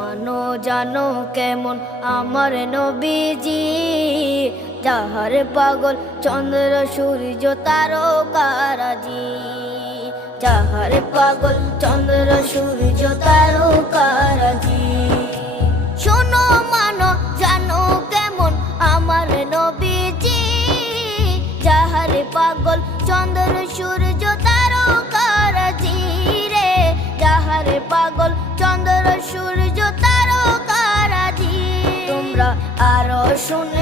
মানো জানো কেমন আমার নবীজি, যাহার পাগল চন্দ্র সূর্য তারকারাজি, যাহার পাগল চন্দ্র সূর্য তারকারাজি। শোনো মানো জানো কেমন আমার নবীজি, যাহার পাগল চন্দ্র সূর্য তারকারাজি রে, যাহার পাগল চন্দ্র সূর্য তারকারাজি। তোমরা আরো শুনে